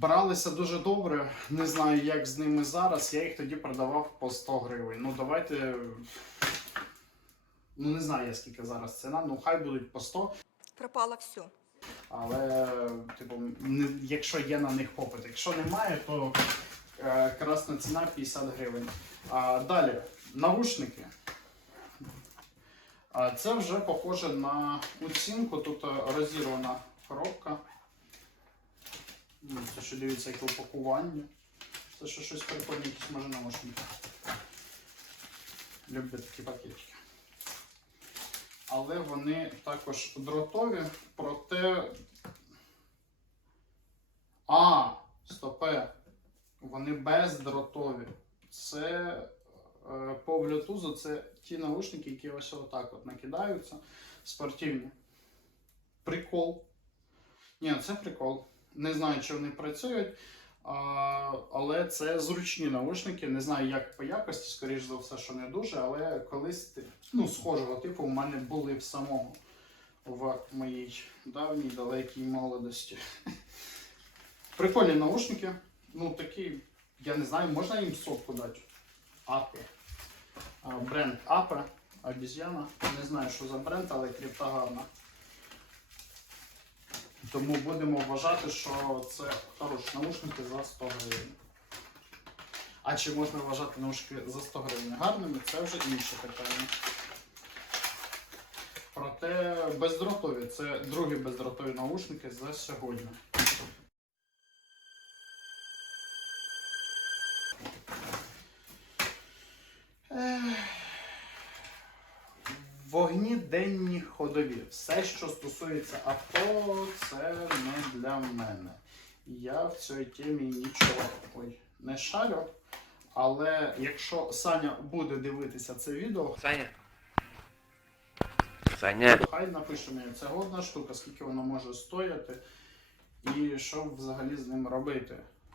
Бралися дуже добре. Не знаю, як з ними зараз. Я їх тоді продавав по 100 гривень. Ну, давайте. Ну, не знаю я скільки зараз ціна, ну хай будуть по 100. Пропало все. Але, типу, не, якщо є на них попит, якщо немає, то е, красна ціна 50 гривень. А, далі, навушники. А, це вже похоже на оцінку. Тут розірвана коробка. Ну, Це що дивіться, яке упакування. Це що щось прикольне, якісь може навушники. Люблю такі пакетики але вони також дротові, проте. А, стопе. Вони бездротові. Це е, по Bluetooth це ті наушники, які ось отак от накидаються. Спортивні. Прикол. Ні, це прикол. Не знаю, чи вони працюють. Але це зручні наушники. Не знаю, як по якості, скоріш за все, що не дуже, але колись ну, схожого типу у мене були в самому в моїй давній далекій молодості. Прикольні наушники. Ну, такі, я не знаю, можна їм сотку дати. Апи. Бренд Апе, обіз'яна. Не знаю, що за бренд, але крипта гарна. Тому будемо вважати, що це хороші наушники за 100 гривень. А чи можна вважати наушники за 100 гривень гарними, це вже інше питання. Проте бездротові це другі бездротові наушники за сьогодні. Вогні денні ходові. Все, що стосується авто, це не для мене. Я в цій темі нічого ой, не шарю. Але якщо Саня буде дивитися це відео, Саня. Саня. хай напише мені, це годна штука, скільки воно може стояти, і що взагалі з ним робити.